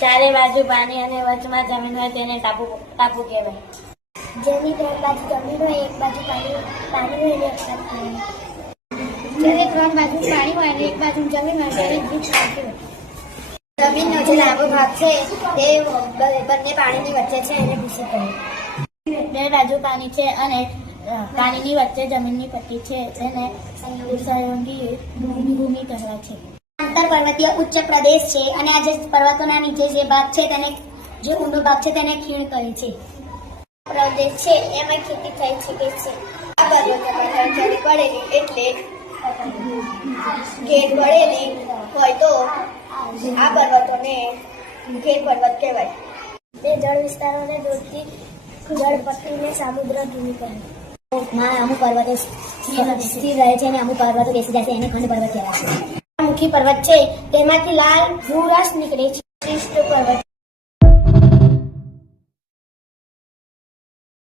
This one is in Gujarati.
ચારે બાજુ પાણી અને વચમાં જમીન હોય તેને ટાપુ ટાપુ કહેવાય. જેની ત્રણ બાજુ જમીન હોય એક બાજુ પાણી પાણી હોય અને એક બાજુ પાણી. જ્યારે ત્રણ બાજુ પાણી હોય અને એક બાજુ જમીન હોય ત્યારે બીજ ટાપુ જમીનનો જે લાંબો ભાગ છે તે બંને પાણીની વચ્ચે છે એને ભૂસી કહે બે બાજુ પાણી છે અને પાણીની વચ્ચે જમીનની પટ્ટી છે. તેને સંયોગી ભૂમિ કહેવાય છે. આંતર પર્વતીય ઉચ્ચ પ્રદેશ છે અને આ જે પર્વતોના નીચે જે ભાગ છે તેને જે ઊંડો ભાગ છે તેને ખીણ કહે છે. પ્રદેશ છે, એમાં ખેતી થાય છે કે છે. આ પર્વતોમાં પડેલી એટલે ઘેર પડેલી હોય તો આ પર્વતોને ઘેર પર્વત કહેવાય. તે જળ વિસ્તારોને જોડતી જળપટ્ટીને સામુદ્ર ધૂમિ કહે. માં અમુક પર્વતો સ્થિર રહે છે અને અમુક પર્વતો બેસી જાય છે, એને ખંડ પર્વત કહેવાય છે. મુખી પર્વત છે. તેમાંથી લાલ ભૂરસ નીકળે છે. શ્રેષ્ઠ પર્વત